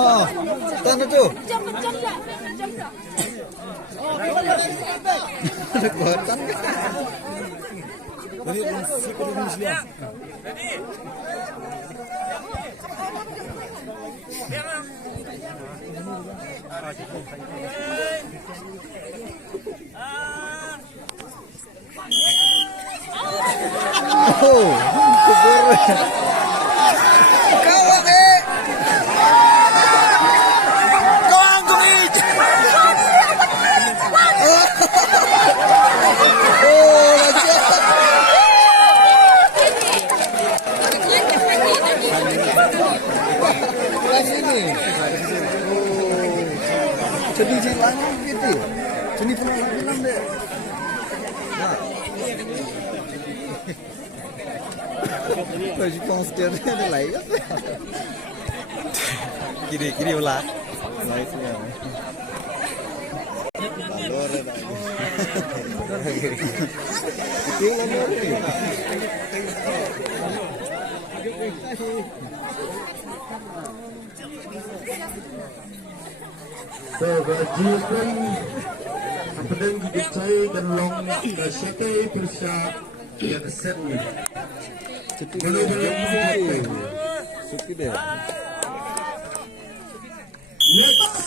Oh, tanda tu. Kekuatan. Oh, kubur. Kawak kau anggung itu. Oh, lanjut. Sini. Oh, jadi jalan gitu. Sini pulang lagi deh. Tôi chỉ con steer để lấy á. Kiri ulah. Lấy sini. Balor dah. Kiri balor ni. Kewajiban pedang dicai dan long kesekai persa yang seni. Suki deh. Next.